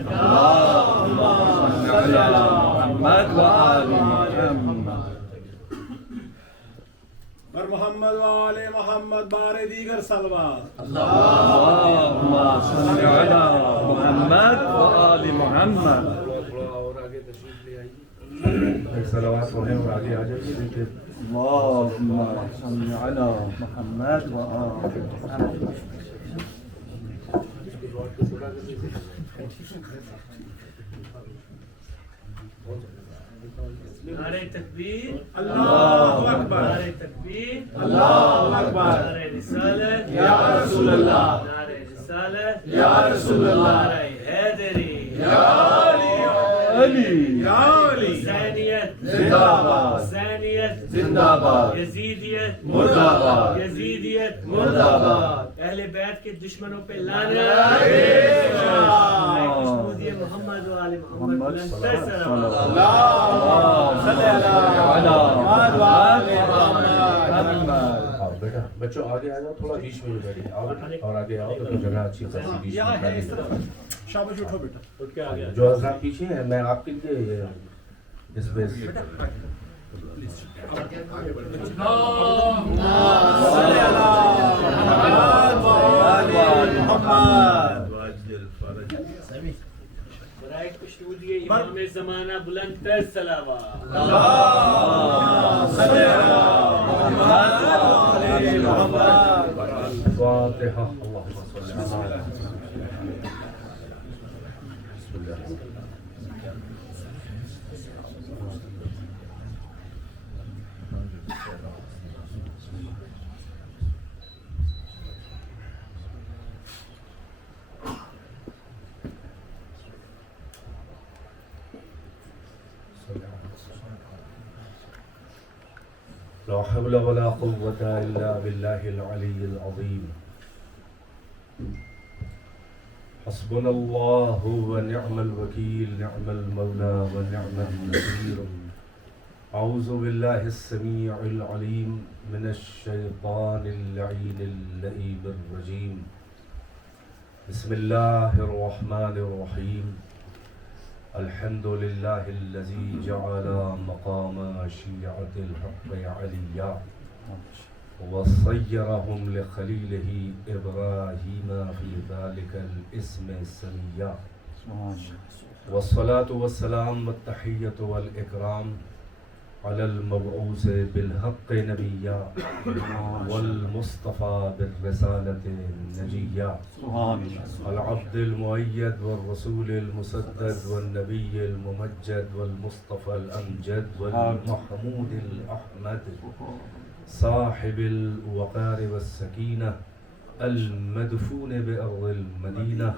اللهم صل على محمد وآل محمد. بر محمد وآل محمد بار دیگر صلوات. اللهم صل على محمد وآل محمد. صلوات پڑھیں اور آگے آ جائیے. اللهم صل على محمد وآل محمد. نعرہ تکبیر، اللہ اکبر، نعرہ تکبیر، اللہ اکبر، نعرہ رسالت یا رسول اللہ، نعرہ رسالت یا رسول اللہ، نعرہ حیدری، یا علی، علی یا علی، حسینیت زندہ باد، حسینیت زندہ باد، یزیدیت مرد آباد، یزیدیت مرد آباد. اہل بیت کے دشمنوں پہ لعنت. محمودی محمد و آل محمد بلندتر صلوات. اللهم صل على محمد وآل محمد. بیٹا بچوں آگے آ جاؤ, تھوڑا بیچ میں بیٹھے آؤ اور آگے آؤ تو جگہ اچھی خاصی بیچ میں بیٹھے. شاباش اٹھو بیٹا. جو حضرات پیچھے ہیں میں آپ کے لیے اس پہ اللهم صل على محمد وآل محمد. برائے خوشنودی امام زمانہ بلندتر صلوات. اللهم صل على محمد وآل محمد. الفاتحة. اللهم صل على بسم الله. لا حول ولا قوة إلا بالله العلي العظيم. حسبنا الله ونعم الوكيل, نعم المولى ونعم النصير. أعوذ بالله السميع العليم من الشيطان اللعين اللئيم الرجيم. بسم الله الرحمن الرحيم. الحمد لله الذي جعل مقام شيعة الحق عليا وصيرهم لخليله إبراهيم في ذلك الاسم سميا. والصلاة والسلام والتحية والإكرام على المبعوث بالحق نبيا والمصطفى بالرسالة نجيا. العبد المؤيد والرسول المسدد والنبي الممجد والمصطفى الأمجد والمحمود الأحمد صاحب الوقار والسكينة المدفون بأرض المدينة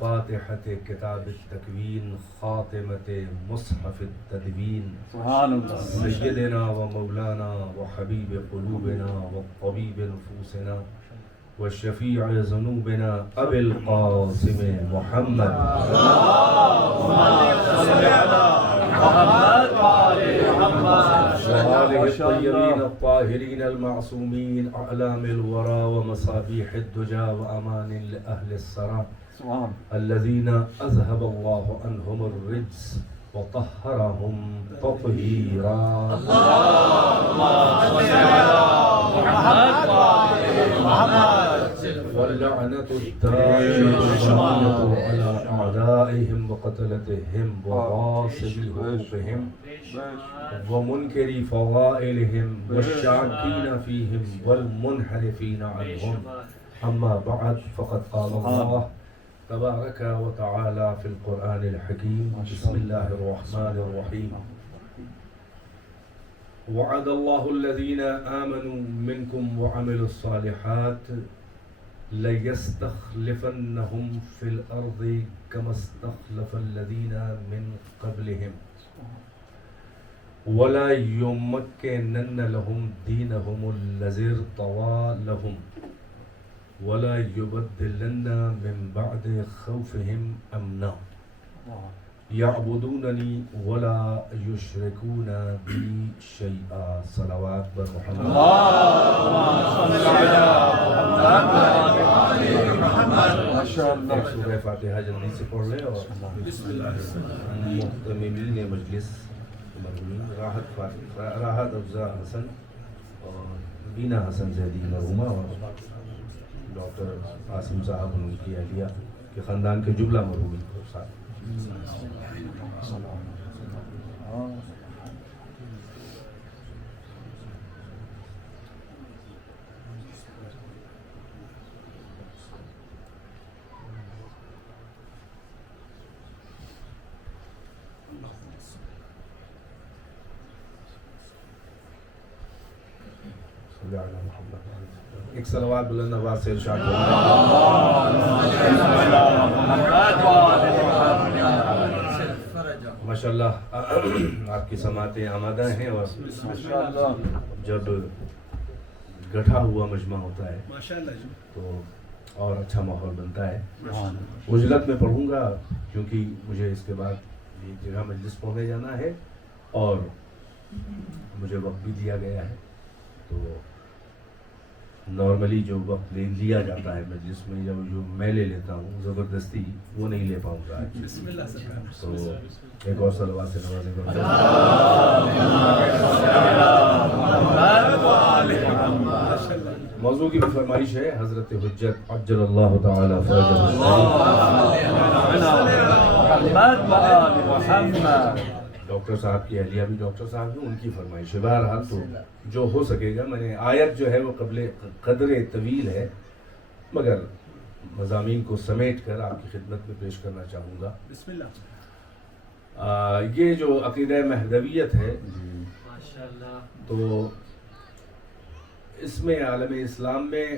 فاتحة كتاب التكوين خاتمة مصحف التدوين سيدنا ومولانا وحبيب قلوبنا والطبيب نفوسنا والشفيع ذنوبنا أبي القاسم محمد. وآله الطيبين الطاهرين المعصومين أعلام الورى ومصابيح الدجى وأمان لأهل السرى الذين أذهب الله عنهم الرجس وطهرهم تطهيرا. اللهم صل على محمد وآل محمد. واللعنة الدائمة على أعدائهم وقتلتهم وغاصبي حقوقهم ومنكري فضائلهم والشاكين فيهم والمنحرفين عنهم. أما بعد فقد قال الله تبارك وتعالى في القرآن الحكيم. بسم الله الرحمن الرحيم. وعد الله الذين آمنوا منكم وعملوا الصالحات ليستخلفنهم في الأرض كما استخلف الذين من قبلهم ولا يمكنن لهم دينهم الذي ارتضى لهم ولا يبدلن من بعد خوفهم أمنا یعبدوننی ولا یشرکون بی شیئا. صلوات بر محمد. سورہ فاتحہ جلدی سے پڑھ لیں. اور محتممین مجلس مرحومین راحت افزا حسن اور بینا حسن زیدی مرحومہ اور ڈاکٹر عاصم صاحب ان کی اہلیہ کے خاندان کے جملہ مرحومین کو ساتھ. ایک صلوات بلند آواز سے ارشاد ماشاء اللہ. آپ کی سماعتیں آمادہ ہیں اور جب گٹھا ہوا مجمع ہوتا ہے تو اور اچھا ماحول بنتا ہے. عجلت میں پڑھوں گا کیونکہ مجھے اس کے بعد ایک جگہ مجلس پڑھنے جانا ہے اور مجھے وقت بھی دیا گیا ہے. تو نارملی جو وقت لیا جاتا ہے مجلس میں جب جو میں لے لیتا ہوں زبردستی وہ نہیں لے پاؤں گا. تو ایک اور صلوات سے نوازیں گا. موضوع کی بھی فرمائش ہے حضرت حجت عجل اللہ تعالی فرجہ. ڈاکٹر صاحب کی اہلیہ بھی ڈاکٹر صاحب ہیں ان کی فرمائش ہے. بہرحال تو جو ہو سکے گا. میں نے آیت جو ہے وہ قدر طویل ہے مگر مضامین کو سمیٹ کر آپ کی خدمت میں پیش کرنا چاہوں گا. بسم اللہ. یہ جو عقیدہ مہدویت ہے تو اس میں عالم اسلام میں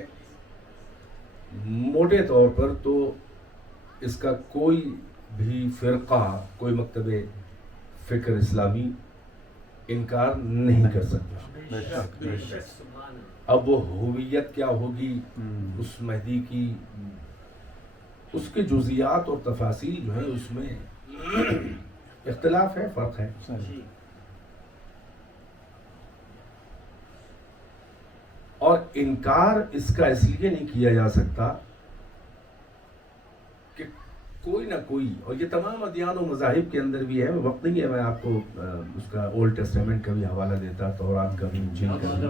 موٹے طور پر تو اس کا کوئی بھی فرقہ کوئی مکتب فکر اسلامی انکار نہیں کر سکتا. اب وہ ہویت کیا ہوگی اس مہدی کی اس کے جزیات اور تفاصیل جو ہیں اس میں اختلاف ہے فرق ہے. اور انکار اس کا اس لیے نہیں کیا جا سکتا کہ کوئی نہ کوئی اور یہ تمام ادیان و مذاہب کے اندر بھی ہے. وقت نہیں ہے میں آپ کو اس کا اولڈ ٹیسٹیمنٹ کا بھی حوالہ دیتا تورات کا بھی انجیل کا بھی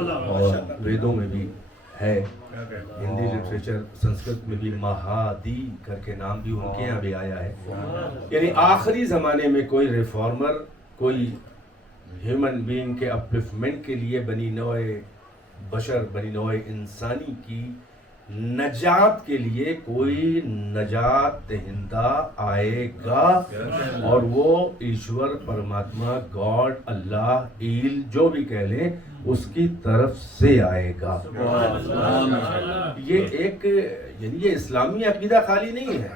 اور ویدوں میں بھی ہے. ہندی لٹریچر سنسکرت میں بھی مہادی کر کے نام بھی ان کے یہاں بھی آیا ہے. یعنی آخری زمانے میں کوئی ریفارمر کوئی ہیومن بینگ کے اپلفمنٹ کے لیے بنی نوع بشر بنی نوع انسانی کی نجات کے لیے کوئی نجات دہندہ آئے گا اور وہ ایشور پرماتما گاڈ اللہ ایل جو بھی کہہ لیں اس کی طرف سے آئے گا. یہ ایک یعنی یہ اسلامی عقیدہ خالی نہیں ہے.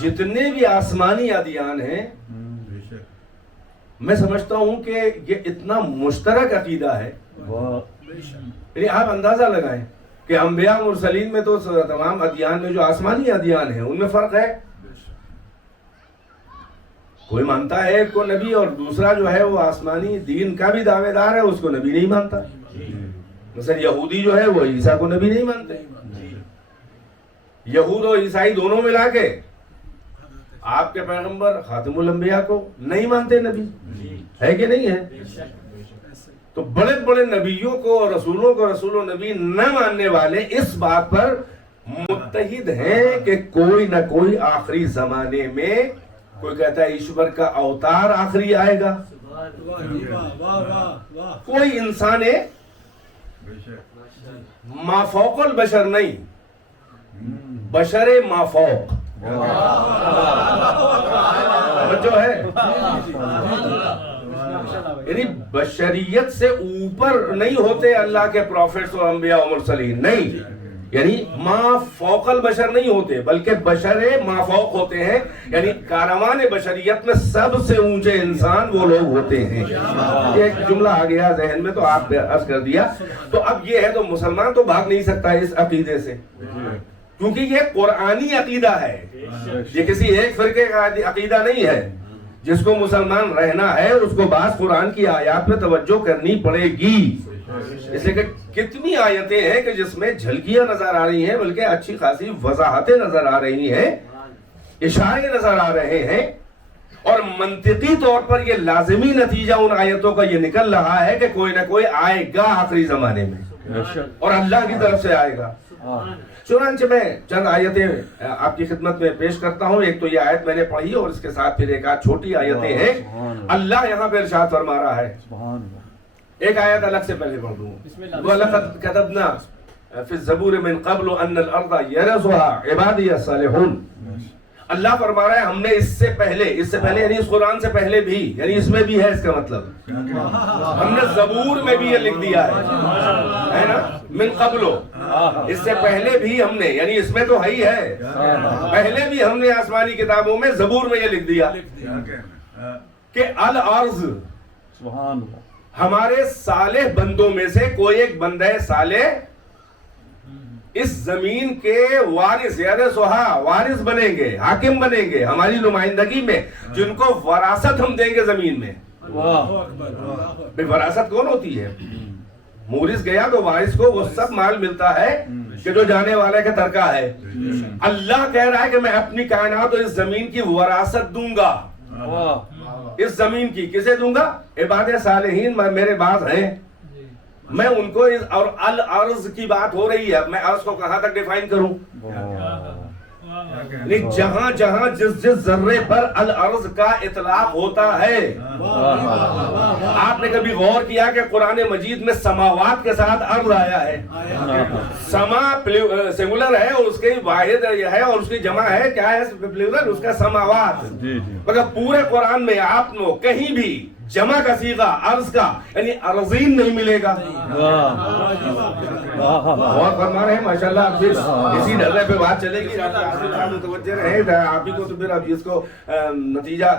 جتنے بھی آسمانی ادیان ہیں میں سمجھتا ہوں کہ یہ اتنا مشترک عقیدہ ہے. یعنی آپ اندازہ لگائیں کہ انبیاء مرسلین میں تو تمام ادیان میں جو آسمانی ادیان ہیں ان میں فرق ہے. کوئی مانتا ہے ایک کو نبی اور دوسرا جو ہے وہ آسمانی دین کا بھی دعوے دار ہے اس کو نبی نہیں مانتا. مثلا یہودی جو ہے وہ عیسیٰ کو نبی نہیں مانتے. یہود اور عیسائی دونوں ملا کے آپ کے پیغمبر خاتم الانبیاء کو نہیں مانتے نبی ہے کہ نہیں ہے. تو بڑے بڑے نبیوں کو اور رسولوں کو رسول و نبی نہ ماننے والے اس بات پر متحد ہیں کہ کوئی نہ کوئی آخری زمانے میں کوئی کہتا ہے ایشور کا اوتار آخری آئے گا. کوئی انسان مافوق البشر نہیں بشر مافوق جو ہے یعنی بشریت سے اوپر نہیں ہوتے اللہ کے پروفیٹس اور انبیاء و مرسلین نہیں. یعنی ما فوق البشر نہیں ہوتے بلکہ بشر ما فوق ہوتے ہیں. یعنی کاروان بشریت میں سب سے اونچے انسان وہ لوگ ہوتے ہیں. یہ ایک جملہ آ گیا ذہن میں تو آپ نے عرض کر دیا. تو اب یہ ہے تو مسلمان تو بھاگ نہیں سکتا اس عقیدے سے. کیونکہ یہ قرآنی عقیدہ ہے، یہ کسی ایک فرقے کا عقیدہ نہیں ہے. جس کو مسلمان رہنا ہے اس کو بعض قرآن کی آیات پہ توجہ کرنی پڑے گی. اس لیے کہ کتنی آیتیں ہیں کہ جس میں جھلکیاں نظر آ رہی ہیں، بلکہ اچھی خاصی وضاحتیں نظر آ رہی ہیں، اشارے نظر آ رہے ہیں، اور منطقی طور پر یہ لازمی نتیجہ ان آیتوں کا یہ نکل رہا ہے کہ کوئی نہ کوئی آئے گا آخری زمانے میں، اور اللہ کی طرف سے آئے گا. چنانچہ میں چند آیتیں آپ کی خدمت میں پیش کرتا ہوں. ایک تو یہ آیت میں نے پڑھی اور اس کے ساتھ پھر ایک آدھ چھوٹی آیتیں ہیں. اللہ یہاں پہ ارشاد فرما رہا ہے. ایک آیت الگ سے پہلے پڑھ دوں. وَلَقَدْ كَتَبْنَا فِي الزَّبُورِ مِن قَبْلُ أَنَّ الْأَرْضَ يَرِثُهَا عِبَادِيَ الصَّالِحُونَ. اللہ فرما رہا ہے ہم نے اس سے پہلے یعنی اس قرآن سے پہلے بھی، یعنی اس میں بھی ہے، اس کا مطلب ہم نے زبور میں بھی یہ لکھ دیا ہے نا، من قبلو، اس سے پہلے بھی ہم نے، یعنی اس میں تو ہے ہی ہے، پہلے بھی ہم نے آسمانی کتابوں میں زبور میں یہ لکھ دیا کہ الارض، ہمارے صالح بندوں میں سے کوئی ایک بندہ صالح اس زمین کے وارث، وارث بنیں گے، حاکم بنیں گے ہماری نمائندگی میں، جن کو وراثت ہم دیں گے زمین میں. بے وراثت کون ہوتی ہے؟ مورث گیا تو وارث کو وہ سب مال ملتا ہے کہ جو جانے والے کا ترکہ ہے. اللہ کہہ رہا ہے کہ میں اپنی کائنات اور اس زمین کی وراثت دوں گا. اس زمین کی کسے دوں گا؟ عباد صالحین میرے بعض ہیں، میں ان کو اور الارض کی بات ہو رہی ہے. میں ارض کو کہاں تک ڈیفائن کروں؟ جہاں جہاں جس ذرے پر الارض کا اطلاق ہوتا ہے. آپ نے کبھی غور کیا کہ قرآن مجید میں سماوات کے ساتھ ارض آیا ہے؟ سما سنگولر ہے اور اس کی واحد ہے اور اس کی جمع ہے کیا ہے پلورل؟ اس کا سماوات. مگر پورے قرآن میں آپ کو کہیں بھی جمع کا صیغہ ارض کا یعنی ارضین نہیں ملے گا. بہت فرما رہے ہیں ماشاءاللہ. اسی ڈرے پہ بات چلے گی، متوجہ رہے. آپ ہی کو تو پھر اب اس کو نتیجہ،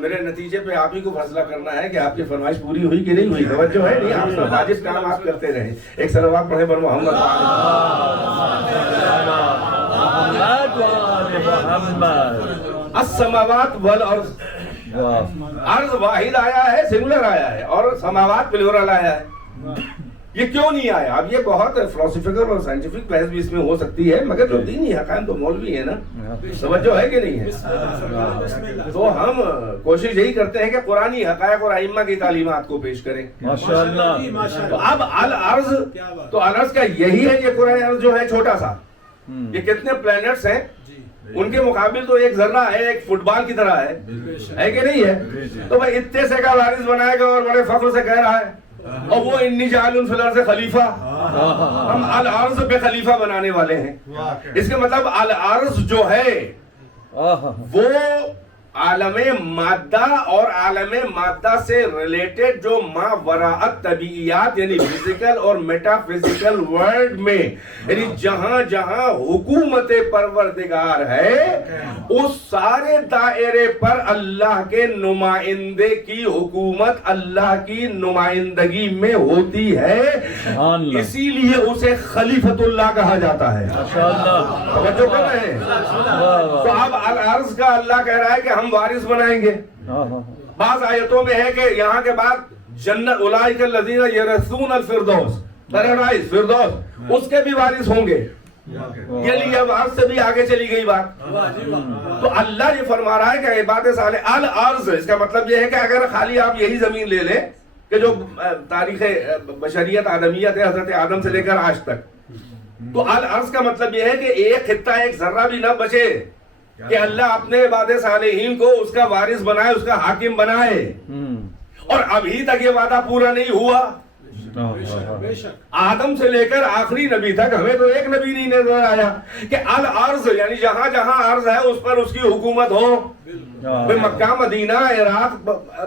میرے نتیجے پہ آپ ہی کو فیصلہ کرنا ہے کہ آپ کی فرمائش پوری ہوئی کہ نہیں ہوئی. توجہ ہے نہیں؟ آپ واجب کام آپ کرتے رہے. ایک صلوات پڑھے بر محمد. السماوات والارض، ارض واحد آیا ہے، سنگولر آیا ہے، اور سماوات پلورل آیا ہے. یہ کیوں نہیں آیا؟ اب یہ بہت فلسفیکل اور سائنٹیفک بحث بھی اس میں ہو سکتی ہے، مگر جو دینی حقائق تو مولوی ہے نا، توجہ ہے کہ نہیں ہے؟ تو ہم کوشش یہی کرتے ہیں کہ قرآنی حقائق اور ائمہ کی تعلیمات کو پیش کریں. ماشاءاللہ. تو اب الارض، تو الارض کا یہی ہے یہ قرآن ارض جو ہے چھوٹا سا. یہ کتنے پلانٹس ہیں ان کے مقابل تو ایک ذرہ ہے، ایک فٹ بال کی طرح ہے کہ نہیں ہے؟ تو بھائی اتنے سے کا وارث بنائے گا اور بڑے فخر سے کہہ رہا ہے، اور وہ انی جعل فی الارض خلیفہ، ہم الارض پہ خلیفہ بنانے والے ہیں. اس کے مطلب الارض جو ہے وہ عالم مادہ اور عالم مادہ سے ریلیٹڈ جو ما وراء طبیعیات یعنی فزیکل اور میٹا فزیکل ورلڈ میں، یعنی جہاں جہاں حکومت پروردگار ہے اس سارے دائرے پر اللہ کے نمائندے کی حکومت اللہ کی نمائندگی میں ہوتی ہے. اسی لیے اسے خلیفۃ اللہ کہا جاتا ہے. توجہ کر رہے ہیں؟ تو اب الارض کا اللہ کہہ رہا ہے کہ ہم وارث بنائیں گے. بعض آیتوں میں ہے کہ یہاں کے بعد جنت اولئک الذین یرثون الفردوس، پیراڈائز فردوس، اس کے بھی وارث ہوں گے. یعنی اب عرض سے بھی آگے چلی گئی بات. تو اللہ یہ فرما رہا ہے کہ عباد صالح الارض، اس کا مطلب یہ ہے کہ اگر خالی آپ یہی زمین لے لیں کہ جو تاریخ بشریت آدمیت ہے حضرت آدم سے لے کر آج تک، تو الارض کا مطلب یہ ہے کہ ایک خطہ ایک ذرہ بھی نہ بچے کہ اللہ اپنے عباد صالحین کو اس کا وارث بنائے، اس کا حاکم بنائے. اور ابھی تک یہ وعدہ پورا نہیں ہوا. آدم سے لے کر آخری نبی تک ہمیں تو ایک نبی نہیں نظر آیا کہ الارض یعنی جہاں جہاں ارض ہے اس پر اس کی حکومت ہو. مکہ، مدینہ، عراق،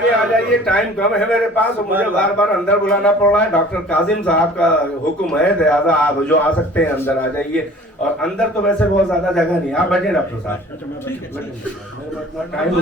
آگے آ جائیے, ٹائم کم ہے میرے پاس اور مجھے بار بار اندر بلانا پڑ رہا ہے. ڈاکٹر کاظم صاحب کا حکم ہے, لہٰذا آپ جو آ سکتے ہیں اندر آ جائیے. اور اندر تو ویسے بہت زیادہ جگہ نہیں, آپ بیٹھے ڈاکٹر صاحب. ٹائم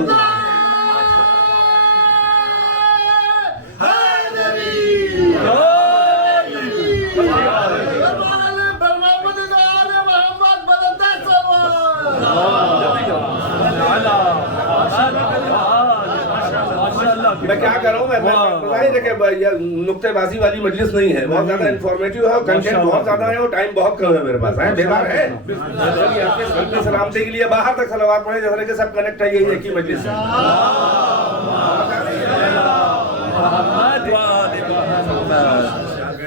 میں کیا کروں, میں نقطے بازی والی مجلس نہیں ہے, بہت زیادہ انفارمیٹیو ہے, کنٹینٹ بہت زیادہ ہے اور ٹائم بہت کم ہے میرے پاس. بیمار ہے سلامتی کے لیے باہر تک صلوات پڑھیں جیسا کہ سب کنیکٹ ہے, یہی ایک ہی مجلس ہے.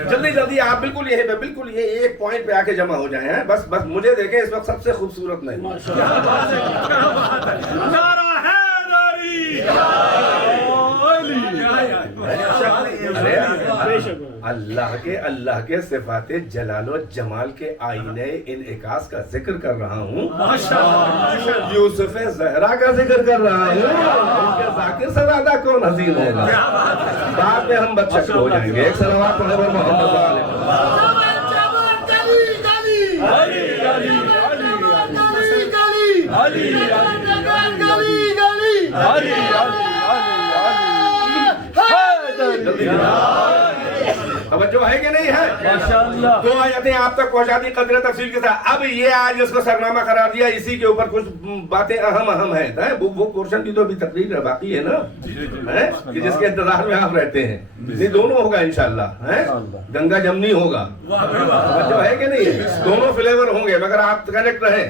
جلدی جلدی آپ بالکل یہیں پہ, بالکل یہ ایک پوائنٹ پہ آ کے جمع ہو جائیں ہیں. بس بس مجھے دیکھیں اس وقت سب سے خوبصورت نہیں. اللہ کے صفات جلال و جمال کے آئینے انعکاس کا ذکر کر رہا ہوں, یوسف زہرا کا ذکر کر رہا ہوں. ذاکر سے زیادہ کون حسین ہوگا؟ بعد میں ہم بد شکل ہو جائیں گے. ایک صلوات پڑھیں اور محمد توجہ ہے کہ نہیں ہے؟ ماشاءاللہ. دو آیتیں آپ تک پہنچا دی قدر تفصیل کے ساتھ. اب یہ آج اس کو سرنامہ قرار دیا, اسی کے اوپر کچھ باتیں اہم ہیں. وہ پورشن کی تو ابھی تقریر باقی ہے نا, کہ جس کے انتظار میں آپ رہتے ہیں. یہ دونوں ہوگا انشاءاللہ, گنگا جمنی ہوگا. توجہ ہے کہ نہیں ہے؟ دونوں فلیور ہوں گے مگر آپ کنیکٹ رہیں.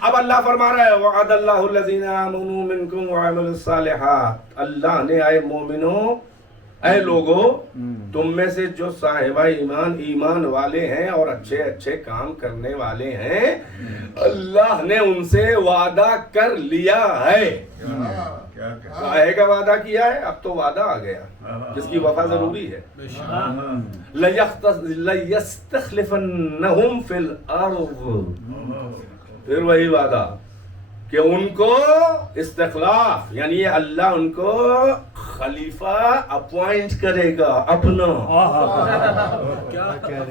اب اللہ فرما رہا ہے وعد اللہ الذین آمنوا منکم وعملوا الصالحات. اللہ نے اے مومنوں, اے لوگو, تم میں سے جو صاحبہ ایمان والے ہیں اور اچھے اچھے کام کرنے والے ہیں, اللہ نے ان سے وعدہ کر لیا ہے. کاہے کا وعدہ کیا ہے؟ اب تو وعدہ آ گیا جس کی وفا ضروری ہے. لَيَسْتَخْلِفَنَّهُمْ فِي الْأَرْضِ. پھر وہی وعدہ کہ ان کو استخلاف, یعنی یہ اللہ ان کو خلیفہ اپوائنٹ کرے گا اپنا.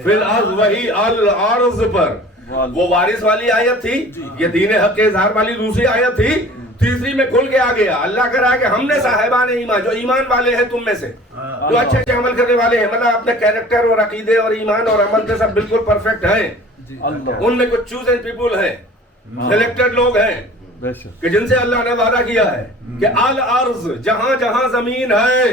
فی الارض, وہی الارض پر. وہ وارث والی آیت تھی, یہ دین حق کے اظہار والی دوسری آیت تھی. تیسری میں کھل کے آ گیا. اللہ کہہ رہا ہے کہ ہم نے صاحبان ایمان, جو ایمان والے ہیں تم میں سے, جو اچھے اچھے عمل کرنے والے ہیں, مطلب اپنے کیریکٹر اور عقیدے اور ایمان اور عمل سے سب بالکل پرفیکٹ ہیں. ان میں کچھ چوزن پیپل ہیں, سلیکٹڈ لوگ ہیں کہ جن سے اللہ نے وعدہ کیا ہے کہ الارض, جہاں جہاں زمین ہے.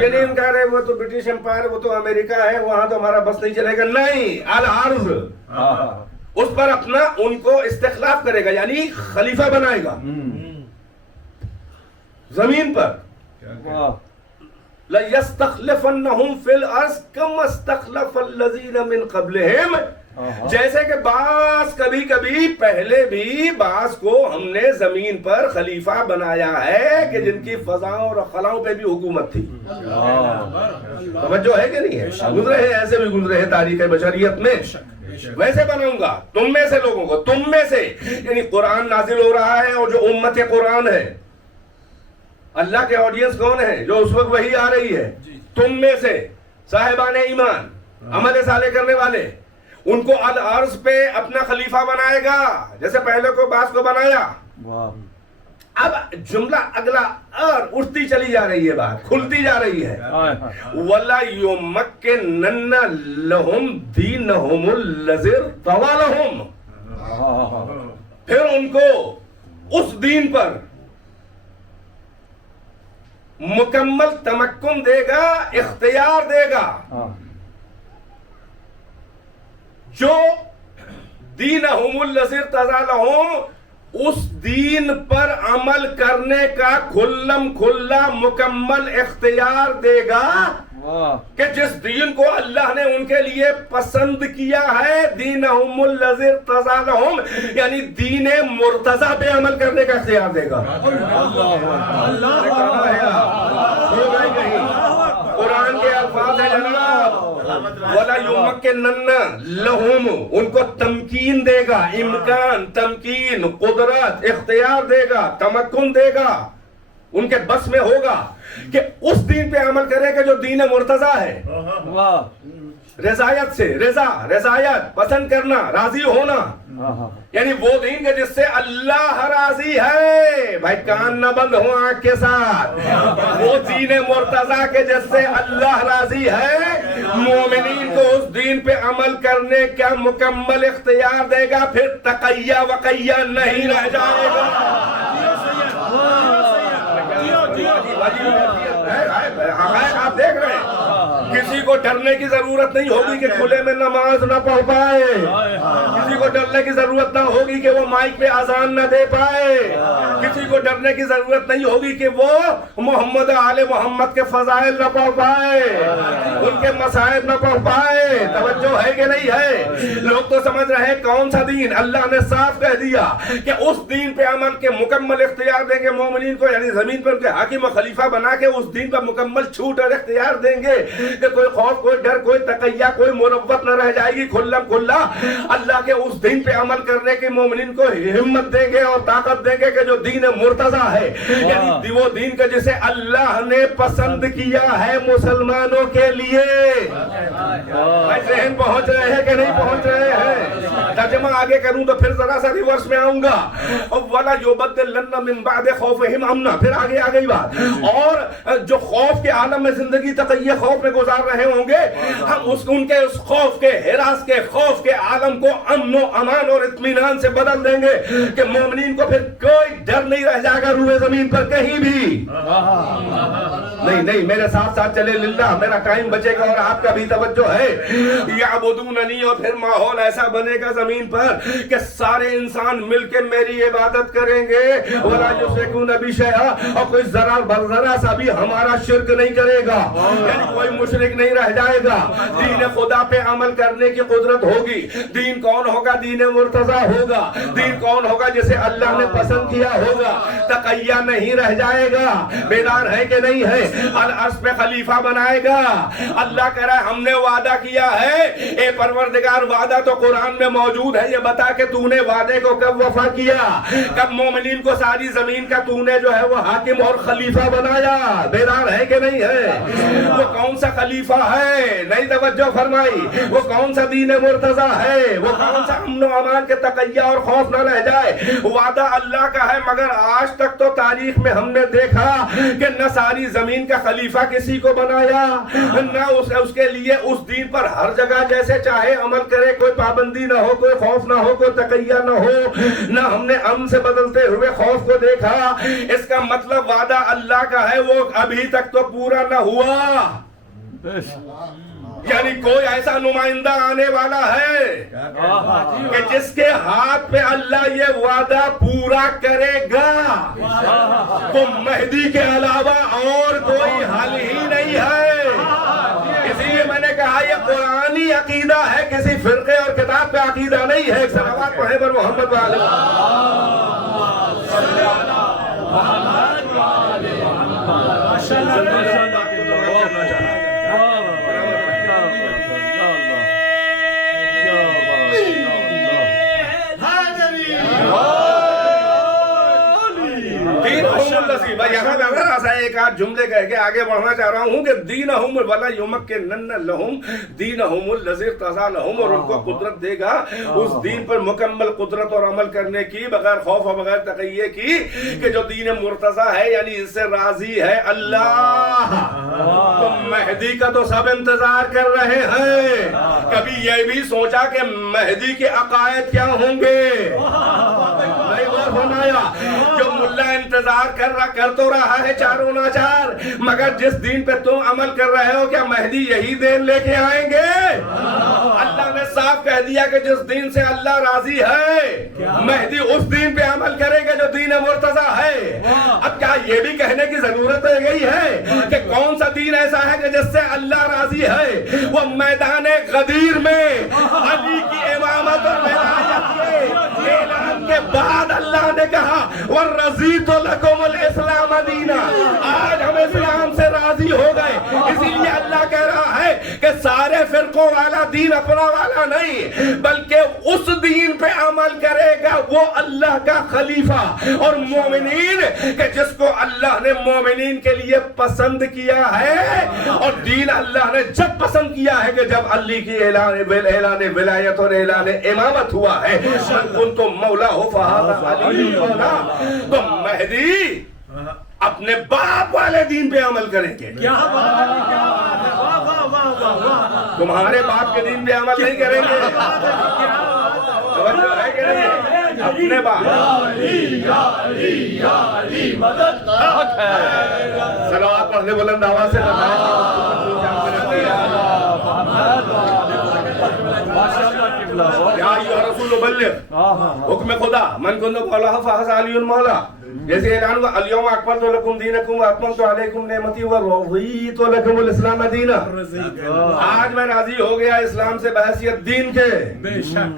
یہ نہیں کہہ رہے وہ تو برٹش امپائر, وہ تو امریکہ ہے, وہاں تو ہمارا بس نہیں چلے گا. نہیں, الارض, اس پر اپنا ان کو استخلاف کرے گا, یعنی خلیفہ بنائے گا زمین پر. لَيَسْتَخْلِفَنَّهُمْ فِي الْأَرْضِ كَمَا اسْتَخْلَفَ الَّذِينَ مِنْ قَبْلِهِمْ. جیسے کہ بعض کبھی کبھی پہلے بھی بعض کو ہم نے زمین پر خلیفہ بنایا ہے کہ جن کی فضاؤں اور خلاؤں پہ بھی حکومت تھی. توجہ ہے کہ نہیں ہے؟ گزرے ہیں, ایسے بھی گزرے ہیں تاریخ بشریت میں. ویسے بناؤں گا تم میں سے لوگوں کو, تم میں سے, یعنی قرآن نازل ہو رہا ہے اور جو امت قرآن ہے, اللہ کے آڈینس کون ہے جو اس وقت وہی آ رہی ہے, تم میں سے صاحبان ایمان, عمل صالح کرنے والے, ان کو الارض پہ اپنا خلیفہ بنائے گا جیسے پہلے کو بعض کو بنایا. اب جملہ اگلا اور اٹھتی چلی جا رہی ہے, بات کھلتی جا رہی ہے. وَلَا يُمَكِّنَنَّ لَهُمْ دِينَهُمُ الَّذِي ارْتَضَىٰ لَهُمْ. پھر ان کو اس دین پر مکمل تمکن دے گا, اختیار دے گا, جو دینہم الذی ارتضیٰ لہم, اس دین پر عمل کرنے کا کھلم کھلا مکمل اختیار دے گا کہ جس دین کو اللہ نے ان کے لیے پسند کیا ہے. دینہم الذی ارتضیٰ لہم, یعنی دین مرتضیٰ پہ عمل کرنے کا اختیار دے گا. قرآن کے الفاظ ہے جناب, وَلَا يُمَكِّنَنَّ لَهُمْ, ان کو تمکین دے گا, امکان, تمکین, قدرت, اختیار دے گا, تمکن دے گا. ان کے بس میں ہوگا کہ اس دین پہ عمل کرے کہ جو دین مرتضی ہے. واہ رضایت سے رضایت پسند کرنا، راضی ہونا، یعنی وہ دین کہ جس سے اللہ راضی ہے. بھائی کان نہ بند ہو آنکھ کے ساتھ. وہ دین مرتضی کے جس سے اللہ راضی ہے، مومنین کو اس دین پہ عمل کرنے کا مکمل اختیار دے گا، پھر تقیہ وقیہ نہیں رہ جائے گا. آپ دیکھ رہے ہیں کسی کو ڈرنے کی ضرورت نہیں ہوگی کہ کھلے میں نماز نہ پڑھ پائے، کسی کو ڈرنے کی ضرورت نہ ہوگی کہ وہ مائک پہ اذان نہ دے پائے، کسی کو ڈرنے کی ضرورت نہیں ہوگی کہ وہ محمد آل محمد کے فضائل نہ پڑھ پائے، ان کے مسائل نہ پڑھ پائے. توجہ ہے کہ نہیں ہے؟ لوگ تو سمجھ رہے ہیں کون سا دین. اللہ نے صاف کہہ دیا کہ اس دین پہ عمل کے مکمل اختیار دیں گے مومنین کو، یعنی زمین پر ان کے حاکم و خلیفہ بنا کے اس دین پر مکمل چھوٹ اور اختیار دیں گے کہ کوئی خوف، کوئی ڈر، کوئی تقیہ، کوئی مروت نہ رہ جائے گی. کھلم کھلا اللہ کے اس دین پہ عمل کرنے کے مومنین کو ہمت دیں گے اور طاقت دیں گے کہ جو دین مرتضی ہے، یعنی وہ دین کا جسے اللہ نے پسند کیا ہے مسلمانوں کے لیے. ذہن پہنچ رہے ہیں کہ نہیں پہنچ رہے ہیں؟ ترجمہ آگے کروں تو پھر ذرا سا ریورس میں آؤں گا. وَلَا يُبَدِّلَنَّ مِن بَعْدِ خَوْفِهِمْ أَمْنًا. پھر آگے ہی بات. اور جو خوف کے عالم میں زندگی تقیہ خوف میں گزار رہے ہوں گے، ہم ان کے اس خوف کے، ہراس کے، خوف کے عالم کو امن و امان اور اطمینان سے بدل دیں گے کہ مومنین کو پھر کوئی ڈر نہیں رہ جائے گا روئے زمین پر کہیں بھی. نہیں میرے ساتھ ساتھ چلے للہ، میرا ٹائم بچے گا اور آپ کا بھی توجہ ہے. یعبدوننی، اور پھر ماحول ایسا بنے گا زمین پر کہ سارے انسان مل کے میری عبادت کریں گے. ولا یشرکون بی شیئا، اور کوئی ذرا سا بھی ہمارا شرک نہیں کرے گا، یعنی کوئی مشرک نہیں رہ جائے گا. دین خدا پہ عمل کرنے کی قدرت ہوگی. دین کون ہوگا؟ دین مرتضی ہوگا. دین کون ہوگا؟ جسے اللہ نے پسند کیا ہوگا. تقیہ نہیں رہ جائے گا. بیدار ہے کہ نہیں ہے؟ العرش پہ خلیفہ بنائے گا. اللہ کہہ رہا ہے ہم نے وعدہ کیا ہے. اے پروردگار وعدہ تو قرآن میں موجود ہے، یہ بتا کہ تو نے وعدے کو کب وفا کیا، کب مومنین کو ساری زمین کا تو نے جو ہے وہ حاکم اور خلیفہ بنایا. بیدار ہے کہ نہیں ہے؟ وہ کون سا خلیفہ ہے؟ نہیں توجہ فرمائی. وہ کون سا دین مرتضی ہے؟ وہ کون سا امن و امان کے تقیہ اور خوف نہ رہ جائے؟ وعدہ اللہ کا ہے، مگر آج تک تو تاریخ میں ہم نے دیکھا کہ نہ ساری زمین کا خلیفہ کسی کو بنایا، نہ اس کے لیے اس دین پر ہر جگہ جیسے چاہے عمل کرے، کوئی پابندی نہ ہو، کوئی خوف نہ ہو، کوئی تقیہ نہ ہو، نہ ہم نے امن سے بدلتے ہوئے خوف کو دیکھا. اس کا مطلب وعدہ اللہ کا ہے، وہ ابھی تک تو پورا نہ ہوا. یعنی کوئی ایسا نمائندہ آنے والا ہے کہ جس کے ہاتھ پہ اللہ یہ وعدہ پورا کرے گا. وہ مہدی کے علاوہ اور کوئی حل ہی نہیں ہے. اسی لیے میں نے کہا یہ قرآنی عقیدہ ہے، کسی فرقے اور کتاب کا عقیدہ نہیں ہے. ایک صلوات پڑھیں پر محمد یہاں ایک آدھ جملے کہہ کے آگے بڑھنا چاہ رہا ہوں کہ دینہم ولا یمکنن لہم دینہم الذی ارتضی لہم، اور ان کو قدرت دے گا اس دین پر مکمل قدرت اور عمل کرنے کی، بغیر خوف اور بغیر تقیہ کی، کہ جو دین مرتضی ہے، یعنی اس سے راضی ہے اللہ. تو مہدی کا تو سب انتظار کر رہے ہیں. کبھی یہ بھی سوچا کہ مہدی کے عقائد کیا ہوں گے؟ نہیں غور فرمایا. جو ملا انتظار کر تو رہا ہے چاروں ناچار، مگر جس دین پہ تم عمل کر رہے ہو کیا مہدی یہی دین لے کے آئیں گے؟ اللہ نے صاف کہہ دیا کہ جس دین سے اللہ راضی ہے، مہدی اس دین پہ عمل کرے گا جو دین مرتضی ہے. اب کیا یہ بھی کہنے کی ضرورت ہو گئی ہے کہ کون سا دین ایسا ہے کہ جس سے اللہ راضی ہے؟ وہ میدان غدیر میں علی کی امامت اور ولایت کے اعلان کے بعد اللہ نے کہا وَرَضِيتُ لَكُمُ الْإِسْلَامَ دِينًا، آج ہم اسلام سے راضی ہو گئے. اسی لیے اللہ کہہ رہا ہے کہ سارے فرقے فرقوں والا دین اپنا والا نہیں، بلکہ اس دین پہ عمل کرے گا وہ اللہ کا خلیفہ اور مومنین کہ جس کو اللہ نے مومنین کے لیے پسند کیا ہے، اور دین اللہ نے جب پسند کیا ہے کہ جب علی کی اعلان ولایت اور اعلان امامت ہوا ہے، من کنتم مولا ہو فہذا علی مولا، تو مہدی اپنے باپ والے دین پہ عمل کریں گے. کیا بات ہے، کیا بات ہے، واہ واہ واہ واہ واہ. تمہارے باپ کے دین پہ عمل نہیں کریں گے. توجہ ہے کہ نہیں؟ اپنے باپ. صلوات پڑھنے بلند آواز سے یا ایھا رسول بلغ حکم خدا من کنتم مولا فہذا علی مولا. جیسے اعلان ہوا الیوم اکملت لکم دینکم واتممت علیکم نعمتی ورضیت لکم الاسلام دینا. آج میں راضی ہو گیا اسلام سے بحیثیت دین کے.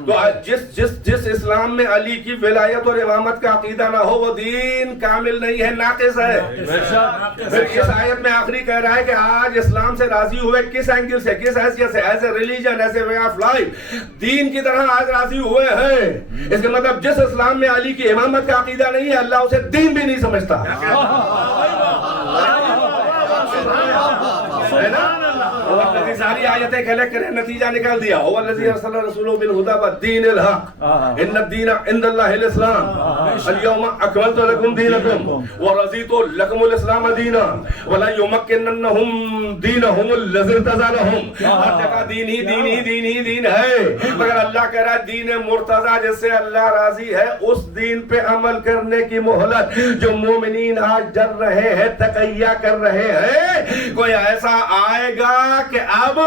تو جس اسلام میں علی کی ولایت اور امامت کا عقیدہ نہ ہو وہ دین کامل نہیں ہے، ناقص ہے. پھر اس آیت میں آخری کہہ رہا ہے کہ آج اسلام سے راضی ہوئے کس اینگل سے، کس حیثیت سے، as a religion, as a way of life, دین کی طرح آج راضی ہوئے ہیں. اس کا مطلب جس اسلام میں علی کی امامت کا عقیدہ نہیں ہے اللہ اسے دین بھی نہیں سمجھتا ہے نا. ساری آیتیں کلیکٹ کریں، نتیجہ نکال دیا. هو الذي ارسل رسوله بالهدى والدين الحق ان الدين عند الله الاسلام اليوم اكملت لكم دينكم ورضيت لكم الاسلام دينا ولا يمكننهم دينهم الذي ارتضى لهم. ہر جگہ دین ہی دین ہی دین ہی دین ہے، مگر اللہ کہہ رہا ہے دین مرتضی جس سے اللہ راضی ہے اس دین پہ عمل کرنے کی مہلت جو مومنین آج ڈر رہے ہیں، تقیہ کر رہے ہیں. کوئی ایسا آئے گا کہ اب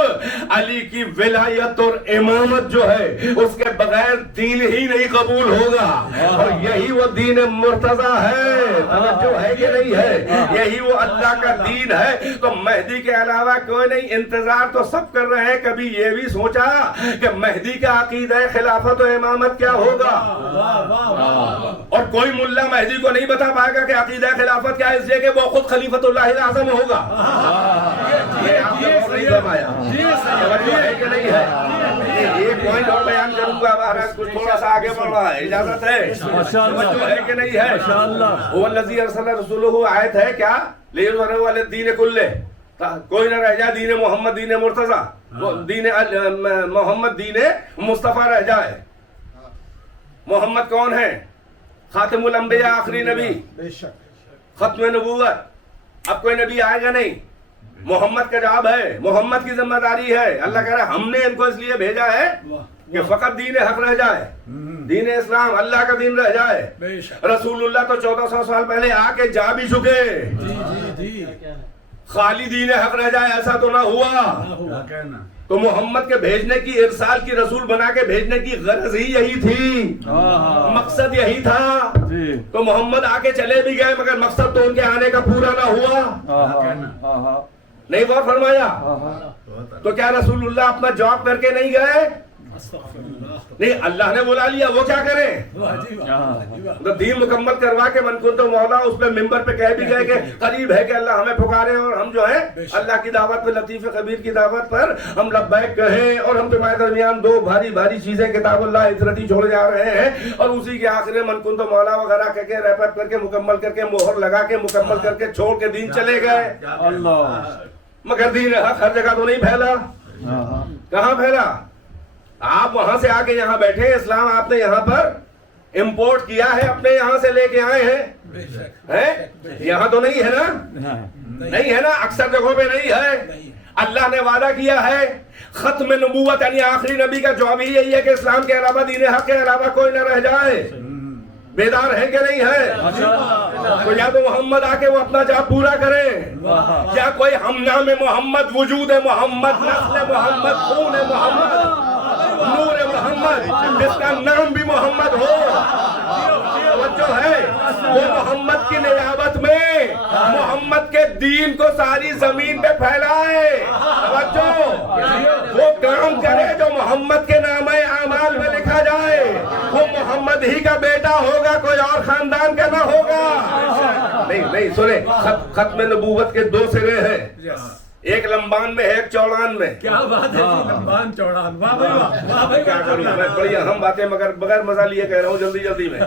علی کی ولایت اور امامت جو ہے اس کے بغیر دین ہی نہیں قبول ہوگا، اور یہی وہ دین مرتضی ہے. توجہ ہے کہ نہیں ہے؟ یہی وہ اللہ کا دین ہے. تو مہدی کے علاوہ کوئی نہیں. انتظار تو سب کر رہے ہیں، کبھی یہ بھی سوچا کہ مہدی کا عقیدہ خلافت و امامت کیا ہوگا؟ اور کوئی ملا مہدی کو نہیں بتا پائے گا کہ عقیدہ خلافت کیا ہے، اس لیے کہ وہ خود خلیفۃ اللہ الاعظم ہوگا. یہ آپ نے نہیں فرمایا. توجہ ہے کہ نہیں ہے؟ ایک پوائنٹ اور بیان کروں گا، مہاراج کچھ تھوڑا سا آگے بڑھ رہا ہے، اجازت ہے؟ توجہ ہے کہ نہیں ہے؟ هو الذی ارسل رسولہ آیت ہے کیا؟ لیظہرہ علی الدین کلہ، کوئی نہ رہ جائے دین محمد دین مرتضی، دین محمد دین مصطفیٰ رہ جائے. محمد کون ہے؟ خاتم الانبیاء، آخری نبی، ختم نبوت. اب کوئی نبی آئے گا نہیں. محمد کا جواب ہے، محمد کی ذمہ داری ہے. اللہ کہہ رہا ہے ہم نے ان کو اس لیے بھیجا ہے کہ فقط دین حق رہ جائے، دین اسلام اللہ کا دین رہ جائے. رسول اللہ تو 1400 سال پہلے آ کے جا بھی چکے. خالی دین حق رہ جائے ایسا تو نہ ہوا. تو محمد کے بھیجنے کی، ارسال کی، رسول بنا کے بھیجنے کی غرض ہی یہی تھی، مقصد یہی تھا. تو محمد آ کے چلے بھی گئے مگر مقصد تو ان کے آنے کا پورا نہ ہوا. نہیں غور فرمایا؟ تو کیا رسول اللہ اپنا جاب کر کے نہیں گئے؟ نہیں، اللہ نے بلا لیا، وہ کیا کریں؟ تو دین مکمل کروا کے من کنتم مولا اس پہ ممبر پہ کہہ بھی گئے کہ قریب ہے کہ اللہ ہمیں پکارے اور ہم جو ہے اللہ کی دعوت پہ، لطیف خبیر کی دعوت پر ہم لبیک کہیں، اور ہم تمہارے درمیان دو بھاری بھاری چیزیں کتاب اللہ عطرتی چھوڑے جا رہے ہیں، اور اسی کے آخر من کنتم مولا وغیرہ کہہ کے ریپ اپ کر کے مکمل کر کے مہر لگا کے مکمل کر کے چھوڑ کے دین چلے گئے. مگر دین حق ہر جگہ تو نہیں پھیلا. کہاں پھیلا؟ آپ وہاں سے آ کے یہاں بیٹھے، اسلام آپ نے یہاں پر امپورٹ کیا ہے، اپنے یہاں سے لے کے آئے ہیں. یہاں تو نہیں ہے نا، نہیں ہے نا، اکثر جگہوں پہ نہیں ہے. اللہ نے وعدہ کیا ہے ختم نبوت، یعنی آخری نبی کا جواب ہی یہی ہے کہ اسلام کے علاوہ، دین حق کے علاوہ کوئی نہ رہ جائے. بیدار ہے کہ نہیں ہے؟ تو یا تو محمد آ کے وہ اپنا جاب پورا کرے، یا کوئی ہم نام محمد، وجود محمد، نسل محمد، خون محمد، نور محمد، جس کا نام بھی محمد ہو، توجہ ہے، وہ محمد کی نیابت میں محمد کے دین کو ساری زمین پہ پھیلائے. توجہ، وہ کام کرے جو محمد کے نام اعمال میں لکھا جائے. وہ محمد ہی کا بیٹا ہوگا، کوئی اور خاندان کا نہ ہوگا. نہیں سنیں، ختم نبوت کے دو سرے ہیں. ایک لمبان میں ہے ایک چوڑان میں. کیا بات ہے جی، لمبان چوڑان، واہ بھائی واہ، واہ بھائی کیا کروں میں بڑی اہم باتیں مگر بغیر مزہ لیے کہہ رہا ہوں جلدی جلدی میں.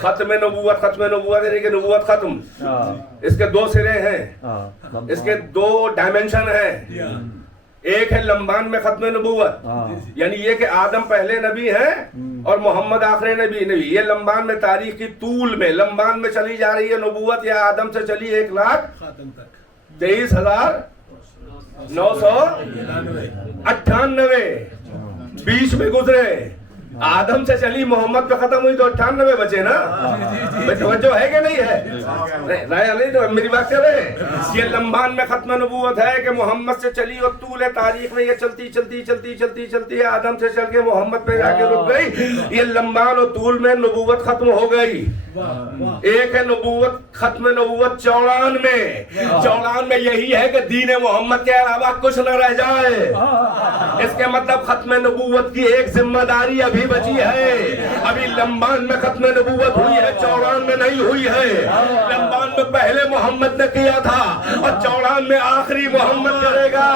ختم نبوت یعنی کہ نبوت ختم. اس کے دو سرے ہیں، اس کے دو ڈائمنشن ہیں. ایک ہے لمبان میں ختم نبوت، یعنی یہ کہ آدم پہلے نبی ہیں اور محمد آخری نبی. یہ لمبان میں تاریخ کی طول میں لمبان میں چلی جا رہی ہے نبوت. یا آدم سے چلی 1,23,998، بیچ میں گزرے. آدم سے چلی محمد پہ ختم ہوئی تو 98 بچے نا. توجہ ہے کہ نہیں ہے؟ رایا نہیں تو میری بات کر رہے. یہ لمبان میں ختم نبوت ہے کہ محمد سے چلی اور طول تاریخ میں یہ چلتی چلتی چلتی چلتی چلتی ہے. آدم سے چل کے محمد پہ جا کے رک گئی. یہ لمبان اور طول میں نبوت ختم ہو گئی. ایک ہے نبوت ختم نبوت چوڑان میں. چوڑان میں یہی ہے کہ دین محمد کے علاوہ کچھ نہ رہ جائے. اس کے مطلب ختم نبوت کی ایک ذمہ داری ابھی بچی ہے. ابھی لمبان میں ختم نبوت ہوئی ہے، چوڑان میں نہیں ہوئی ہے. لمبان میں پہلے محمد نے کیا تھا اور چوڑان میں آخری محمد کرے گا.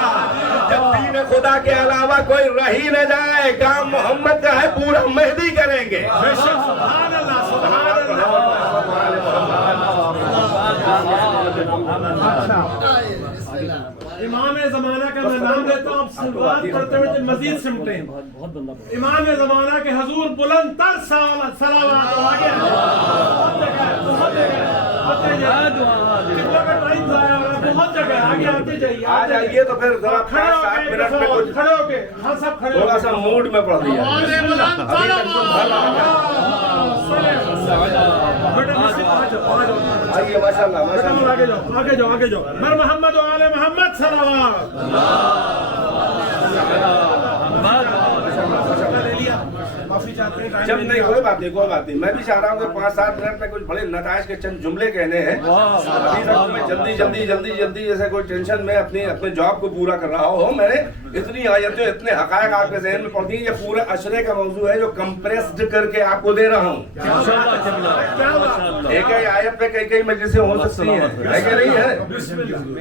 جب دین خدا کے علاوہ کوئی رہ ہی نہ جائے، کام محمد کا ہے، پورا مہدی کریں گے. سبحان اللہ، سبحان اللہ. امام زمانہ کا میں نام لیتا ہوں، آپ سے بات کرتے ہوئے مزید سمٹیں. امام زمانہ کے حضور بلند تر صلوات آگے بہت جگہ آگے آتے جائیے. آ جائیے تو پھر ذرا 5-7 منٹ میں کچھ کھڑے ہو کے، ہاں سب کھڑے ہو تھوڑا سا موڈ میں پڑ دیا. آئیے ماشاء اللہ ماشاء اللہ. آگے جاؤ آگے جاؤ آگے جاؤ. مر محمد و آل محمد صلوات. جب نہیں کوئی بات نہیں. میں بھی چاہ رہا ہوں کہ 5-7 منٹ میں کچھ بڑے نتائج کے چند جملے کہنے ہیں. ابھی تک میں جلدی جیسے کوئی ٹینشن میں اپنے جاب کو پورا کر رہا ہوں. میں نے اتنی آیتیں اتنے حقائق آپ کے ذہن میں پڑتی ہیں. یہ پورے عشرے کا موضوع ہے جو کمپریسڈ کر کے آپ کو دے رہا ہوں. ایک آیت پہ کئی مجلسیں ہو سکتی ہیں، ہے کہ نہیں ہے؟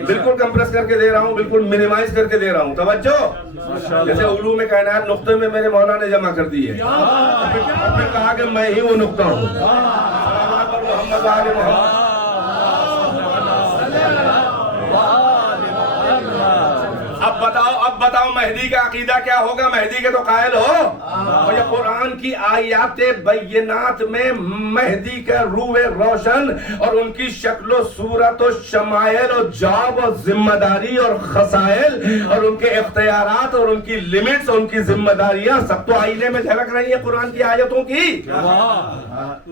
بالکل کمپریس کر کے دے رہا ہوں، بالکل منیمائز کر کے دے رہا ہوں. توجہ. جیسے علوم کائنات نقطے میں میرے مولا نے جمع کر دی ہے، اور پھر کہا کہ میں ہی وہ نقطہ ہوں. محمد آل محمد. اب بتاؤ مہدی کا عقیدہ کیا ہوگا؟ مہدی کے تو قائل ہو. اور یہ قرآن کی آیات بینات میں مہدی کا روح روشن اور ان کی شکل و صورت و شمائل اور جاب اور ذمہ داری اور خصائل اور ان کے اختیارات اور ان کی لیمٹس اور ان کی ذمہ داریاں سب تو آئینے میں جھلک رہی ہیں قرآن کی آیتوں کی.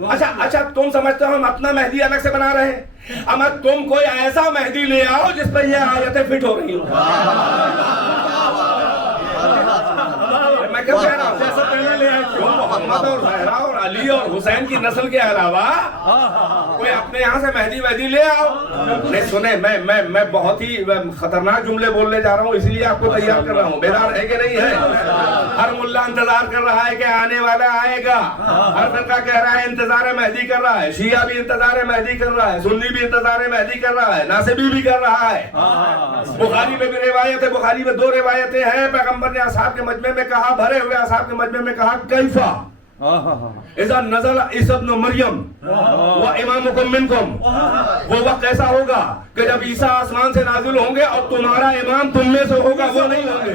اچھا تم سمجھتے ہو ہم اپنا مہدی الگ سے بنا رہے ہیں؟ اما تم کوئی ایسا مہدی لے آؤ جس پر یہ آیتیں فٹ ہو رہی ہوں. میں کیا کہہ رہا ہوں؟ محمد اور زہرا اور علی اور حسین کی نسل کے علاوہ کوئی اپنے یہاں سے مہدی لے آؤ. نہیں سنیں، میں بہت ہی خطرناک جملے بولنے جا رہا ہوں، اسی لیے آپ کو تیار کر رہا ہوں. بیدار ہے کہ نہیں ہے؟ ہر ملا انتظار کر رہا ہے کہ آنے والا آئے گا. ہر فرقہ کہہ رہا ہے انتظار مہدی کر رہا ہے. شیعہ بھی انتظار مہدی کر رہا ہے، سنی بھی انتظار مہدی کر رہا ہے، ناصبی بھی کر رہا ہے. بخاری میں بھی روایت ہے، بخاری میں 2 روایتیں ہیں. پیغمبر نے اصحاب کے مجمع میں کہا، بھرے ہوئے اصحاب کے مجمع میں کہا، کیفا اذا نزل عیسی ابن مریم و امامکم منکم. وہ وقت ایسا ہوگا کہ جب عیسیٰ آسمان سے نازل ہوں گے اور تمہارا امام تم میں سے ہوگا، وہ نہیں ہوں گے.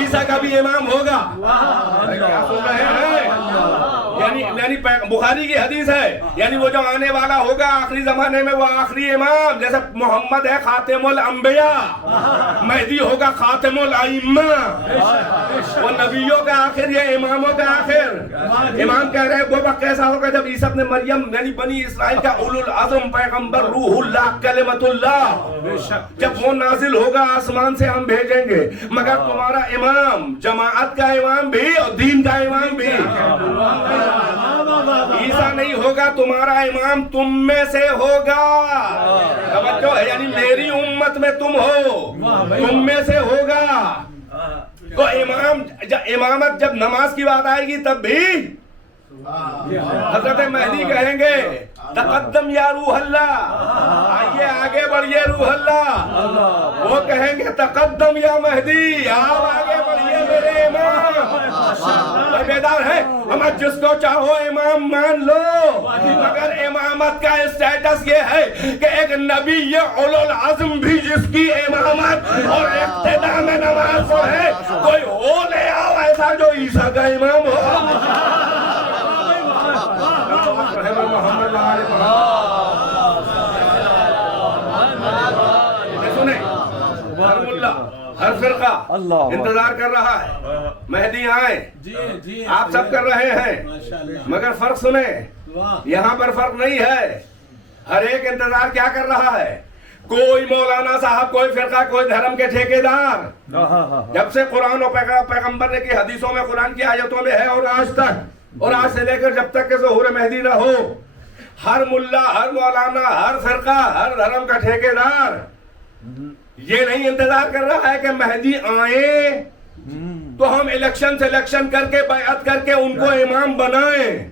عیسیٰ کا بھی امام ہوگا. کیا سن رہے ہیں؟ یعنی بخاری کی حدیث ہے، یعنی وہ جو آنے والا ہوگا آخری زمانے میں وہ آخری امام، جیسے محمد ہے خاتم الانبیاء، مہدی ہوگا خاتم الائمہ. وہ نبیوں کا آخر، یہ اماموں کا آخر. امام کہہ رہے وہ وقت ایسا ہوگا جب عیسی ابن مریم یعنی بنی اسرائیل کا اولو العزم پیغمبر روح اللہ کلمت اللہ، جب وہ نازل ہوگا آسمان سے ہم بھیجیں گے، مگر تمہارا امام، جماعت کا امام بھی اور دین کا امام بھی عیسیٰ نہیں ہوگا، تمہارا امام تم میں سے ہوگا. توجہ ہے، یعنی میری امت میں تم ہو، تم میں سے ہوگا. تو امامت جب نماز کی بات آئے گی تب بھی حضرت مہدی کہیں گے تقدم یا روح اللہ، آئیے آگے بڑھیے روح اللہ، وہ کہیں گے تقدم یا مہدی، آپ آگے بڑھیے میرے امام۔ بیدار ہے ہمیں جس کو چاہو امام مان لو، مگر امامت کا اسٹیٹس یہ ہے کہ ایک نبی یہ اولو العزم بھی جس کی امامت اور اقتداء میں نماز پڑھے، کوئی ہو لے آؤ ایسا جو عیسیٰ کا امام ہو۔ ہر فرقہ انتظار کر رہا ہے مہدی آئے، آپ سب کر رہے ہیں، مگر فرق سنیں، یہاں پر فرق نہیں ہے۔ ہر ایک انتظار کیا کر رہا ہے؟ کوئی مولانا صاحب، کوئی فرقہ، کوئی دھرم کے ٹھیکیدار، جب سے قرآن و پیغمبر نے کی حدیثوں میں، قرآن کی آیتوں میں ہے، اور آج تک، اور آج سے لے کر جب تک کہ ظہور مہدی نہ ہو، ہر ملا، ہر مولانا، ہر فرقہ، ہر دھرم کا ٹھیکیدار یہ نہیں انتظار کر رہا ہے کہ مہدی آئیں تو ہم الیکشن کر کے بیعت کر کے ان کو امام بنائیں۔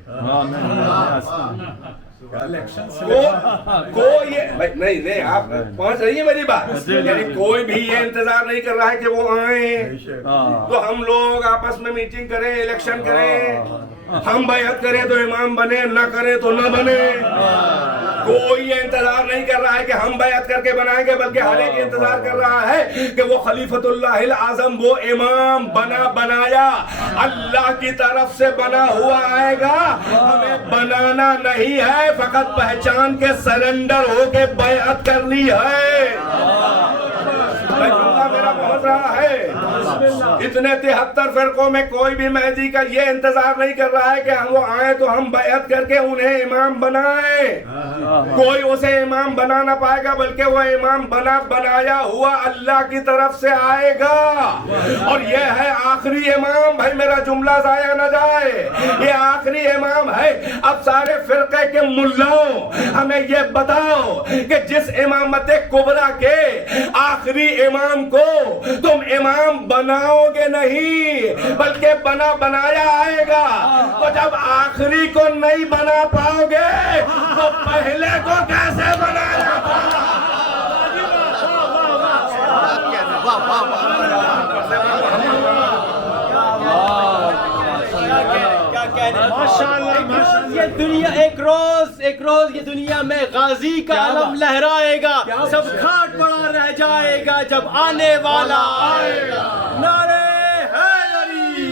کوئی نہیں، آپ پہنچ رہی ہے میری بات، یعنی کوئی بھی یہ انتظار نہیں کر رہا ہے کہ وہ آئیں تو ہم لوگ آپس میں میٹنگ کریں، الیکشن کریں، ہم بیعت کریں تو امام بنے، نہ کریں تو نہ بنے۔ کوئی یہ انتظار نہیں کر رہا ہے کہ ہم بیعت کر کے بنائیں گے، بلکہ ہر ایک انتظار کر رہا ہے کہ وہ خلیفۃ اللہ الاعظم، وہ امام بنایا اللہ کی طرف سے بنا ہوا آئے گا، ہمیں بنانا نہیں ہے، فقط پہچان کے سرنڈر ہو کے بیعت کرنی ہے۔ جملہ میرا پہنچ رہا ہے؟ اتنے 73 فرقوں میں کوئی بھی مہدی کا یہ انتظار نہیں کر رہا ہے کہ ہم وہ آئیں تو ہم بیعت کر کے انہیں امام بنائیں۔ کوئی اسے امام بنا نہ پائے گا، بلکہ وہ امام بنایا ہوا اللہ کی طرف سے آئے گا، اور یہ ہے آخری امام۔ بھائی میرا جملہ ضائع نہ جائے، یہ آخری امام ہے۔ اب سارے فرقے کے ملاؤں ہمیں یہ بتاؤ کہ جس امامت کبریٰ کے آخری امام کو تم امام بناؤ گے نہیں، بلکہ بنایا آئے گا، تو جب آخری کو نہیں بنا پاؤ گے تو پہلے کو کیسے بنایا تھا؟ یہ دنیا ایک روز یہ دنیا میں غازی کا علم لہرائے گا، سب کھاٹ پڑا رہ جائے گا جب آنے والا آئے گا۔ نعرہ حیدری۔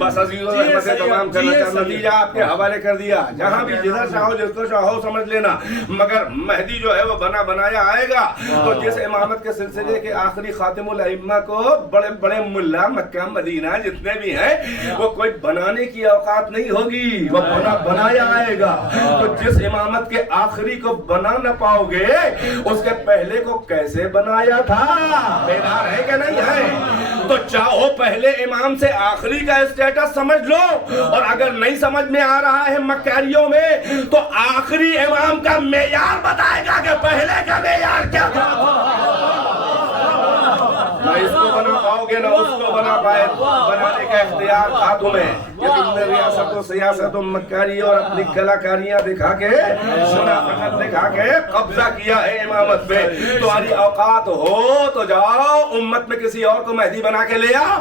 بس عزیزوں نے تمام کرنا چاہتا، نتیجہ آپ کے حوالے کر دیا، جہاں بھی جدھر چاہو جس کو چاہو سمجھ لینا، مگر مہدی جو ہے وہ بنایا آئے گا۔ تو جس امامت کے سلسلے کے آخری خاتم الائمہ کو بڑے بڑے ملا مکہ مدینہ جتنے بھی ہیں، وہ کوئی بنانے کی اوقات نہیں ہوگی، وہ بنایا آئے گا۔ تو جس امامت کے آخری کو بنا نہ پاؤ گے، اس کے پہلے کو کیسے بنایا تھا؟ بیدار ہے کہ نہیں ہے؟ تو چاہو پہلے امام سے آخری کا اسٹیٹس سمجھ لو، اور اگر نہیں سمجھ میں آ رہا ہے مکاریوں میں، تو آخری امام کا معیار بتائے گا کہ پہلے کا معیار کیا تھا۔ نہ اس کو بنا پاؤ گے، نہ اس کو بنانے کا اختیار تھا تمہیں، کہ تم نے ریاست و سیاست و مکاری اور اپنی کلاکاریاں دکھا کے، شناخت دکھا کے قبضہ کیا ہے امامت پہ۔ تمہاری اوقات ہو تو جاؤ امت میں کسی اور کو مہدی بنا کے لے آ۔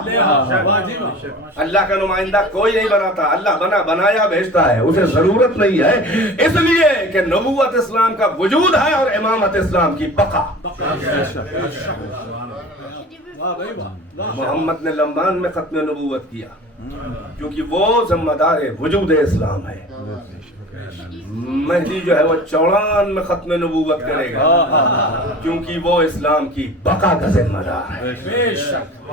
اللہ کا نمائندہ کوئی نہیں بناتا، اللہ بنایا بھیجتا ہے، اسے ضرورت نہیں ہے، اس لیے کہ نبوت اسلام کا وجود ہے اور امامت اسلام کی بقا۔ محمد نے لمبان میں ختم نبوت کیا، کیونکہ وہ ذمہ دار وجود اسلام ہے۔ مہدی جو ہے وہ چوڑان میں ختم نبوت کرے گا، کیونکہ وہ اسلام کی بقا کا ذمہ دار ہے۔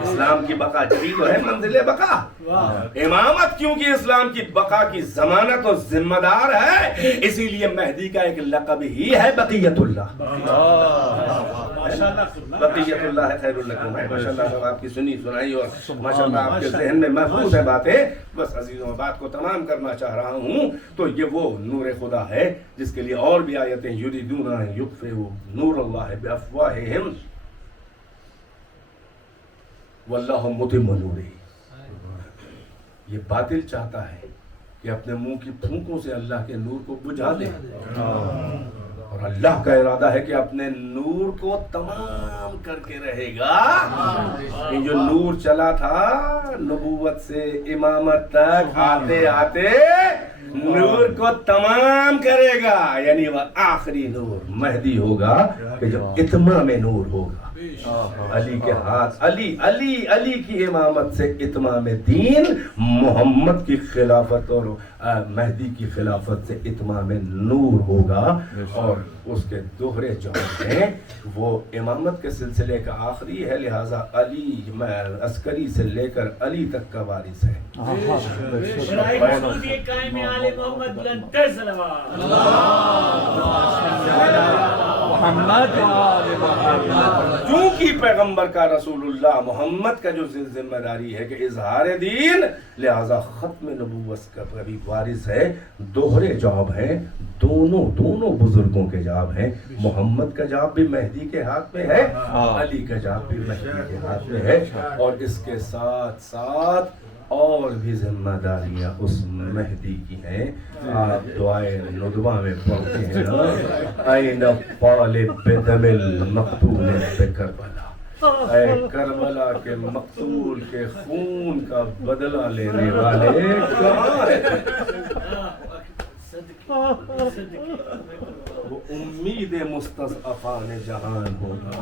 اسلام کی بقا جی تو ہے منزل بقا، امامت کیونکہ اسلام کی بقا کی ضمانت اور ذمہ دار ہے، اسی لیے مہدی کا ایک لقب ہی ہے بقیت اللہ۔ بقیت اللہ ہے خیر لکم ہے۔ ماشاءاللہ سب آپ کی سنائی اور ماشاءاللہ آپ کے ذہن میں محفوظ ہے باتیں۔ بس عزیزوں بات کو تمام کرنا چاہ رہا ہوں، تو یہ وہ نور خدا ہے جس کے لیے اور بھی آیتیں یریدون ان یطفئوا نور اللہ بافواہہم واللہ متم نورہ۔ یہ باطل چاہتا ہے کہ اپنے منہ کی پھونکوں سے اللہ کے نور کو بجھا دے، اور اللہ کا ارادہ ہے کہ اپنے نور کو تمام کر کے رہے گا۔ یہ جو نور چلا تھا نبوت سے امامت تک، آتے آتے نور کو تمام کرے گا، یعنی وہ آخری نور مہدی ہوگا کہ جو اتمام نور ہوگا۔ علی کے ہاتھ، علی کی امامت سے اتمام دین، محمد کی خلافت اور مہدی کی خلافت سے اتمام نور ہوگا، اور اس کے دوہرے جو ہیں وہ امامت کے سلسلے کا آخری ہے، لہٰذا علی عسکری سے لے کر علی تک کا وارث ہے۔ چونکہ پیغمبر کا رسول اللہ محمد کا جو ذمہ داری ہے کہ اظہار دین، لہذا ختم نبوت کا بھی وارث ہے۔ دوہرے جاب ہیں، دونوں بزرگوں کے جاب ہیں۔ محمد کا جاب بھی مہدی کے ہاتھ میں ہے، علی کا جاب بھی مہدی کے ہاتھ میں ہے، اور اس کے ساتھ ساتھ اور بھی ذمہ داریاں اس مہدی کی ہیں۔ آپ دعائے ندوہ میں پڑھتے ہیں نا، این طالب بدم المقتول بکربلا، اے کربلا کے مقتول کے خون کا بدلہ لینے والے کہاں ہیں؟ وہ امید مستضعفان جہان ہوگا،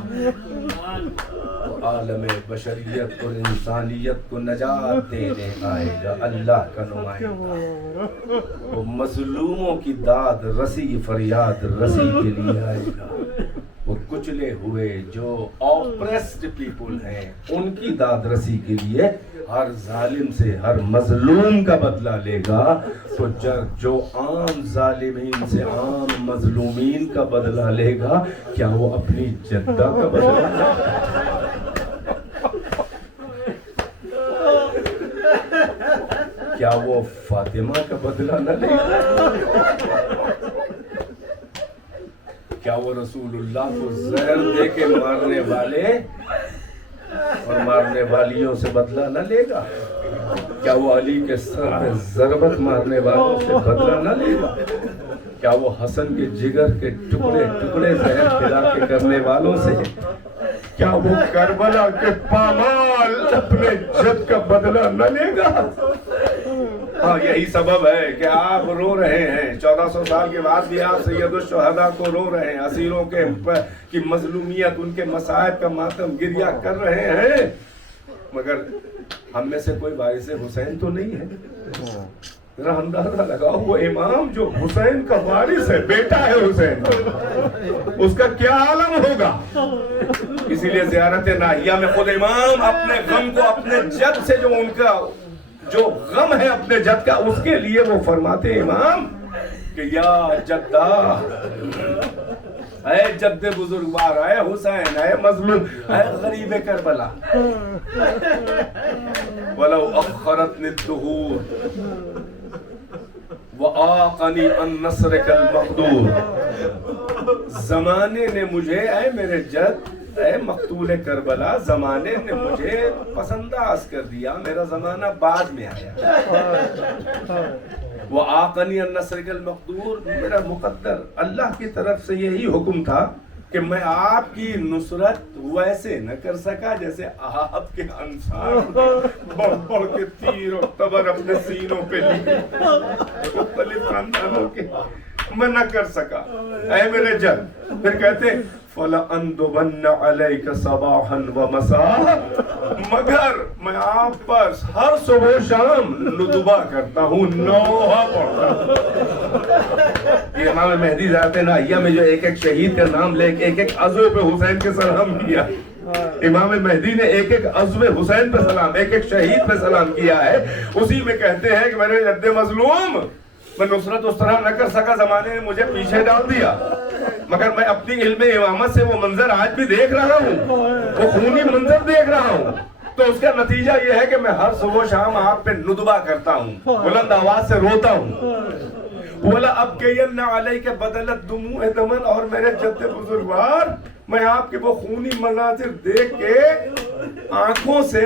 وہ عالم بشریت اور انسانیت کو نجات دینے آئے گا، اللہ کا نمائندہ، وہ مظلوموں کی داد رسی فریاد رسی کے لیے آئے گا، وہ کچلے ہوئے جو آپریسڈ پیپل ہیں ان کی داد رسی کے لیے ہر ظالم سے ہر مظلوم کا بدلہ لے گا۔ تو جو عام ظالمین سے عام مظلومین کا بدلہ لے گا، کیا وہ اپنی جدہ کا بدلہ لے گا؟ کیا وہ فاطمہ کا بدلہ نہ لے گا؟ کیا وہ رسول اللہ کو زہر دے کے مارنے والے اور مارنے والیوں سے بدلہ نہ لے گا؟ کیا وہ علی کے سر پہ ضربت مارنے والوں سے بدلہ نہ لے گا؟ کیا وہ حسن کے جگر کے ٹکڑے ٹکڑے زہر کھلا کے کرنے والوں سے؟ کیا وہ کربلا کے پامال اپنے جد کا بدلہ نہ لے گا؟ ہاں، یہی سبب ہے کہ آپ رو رہے ہیں، 1400 سال کے بعد بھی آپ سید الشہداء کو رو رہے ہیں، اسیروں کی مظلومیت، ان کے مصائب کا ماتم گریہ کر رہے ہیں، مگر ہم میں سے کوئی وارث حسین تو نہیں ہے۔ ذرا اندازہ لگاؤ، وہ امام جو حسین کا وارث ہے، بیٹا ہے حسین، اس کا کیا عالم ہوگا؟ اسی لیے زیارت ناہیہ میں خود امام اپنے غم کو اپنے جد سے، جو ان کا جو غم ہے اپنے جد کا، اس کے لیے وہ فرماتے امام کہ یا جدہ، اے جد بزرگوار، اے حسین، اے مظلوم، اے غریب کربلا، وَلَوْ أَخَّرَتْنِ الدُّهُورِ وَآقَنِي عَنْ نَصْرِكَ الْمَقْدُورِ، زمانے نے مجھے، اے میرے جد، اے مقتول کربلا، زمانے نے مجھے پسنداز کر دیا، میرا زمانہ بعد میں آیا۔ وَآقَنِي عَنْ نَصْرِكَ الْمَقْدُورِ، میرا مقدر اللہ کی طرف سے یہی حکم تھا کہ میں آپ کی نصرت ویسے نہ کر سکا جیسے آپ کے انصار بڑھ بڑھ کے تیر اور تبر اپنے سینوں پہ لیے مختلف خاندانوں کے، میں نہ کر سکا، اے میرے جد۔ پھر کہتے فَلَأَنْدُبَنَّ عَلَيْكَ صَبَاحًا وَمَسَاءً، مگر میں آپ پر ہر صبح و شام ندبہ کرتا ہوں، نوحہ پڑھتا ہوں۔ یہ امام مہدی ذات ناہیہ میں جو ایک ایک شہید کا نام لے ایک ایک عضو پہ حسین کے سلام کیا، امام مہدی نے ایک ایک عضو حسین پہ سلام، ایک ایک شہید پہ سلام کیا ہے، اسی میں کہتے ہیں کہ میں نے جد مظلوم، میں نصرت اس طرح نہ کر سکا، زمانے نے مجھے پیچھے ڈال دیا، مگر میں اپنی علم امامت سے وہ منظر آج بھی دیکھ رہا ہوں، وہ خونی منظر دیکھ رہا ہوں، تو اس کا نتیجہ یہ ہے کہ میں ہر صبح و شام آپ پہ ندبہ کرتا ہوں، بلند آواز سے روتا ہوں۔ بولا ابقین علیک بدلت دموع دمن، اور میرے جد بزرگوار، میں آپ کے وہ خونی مناظر دیکھ کے آنکھوں سے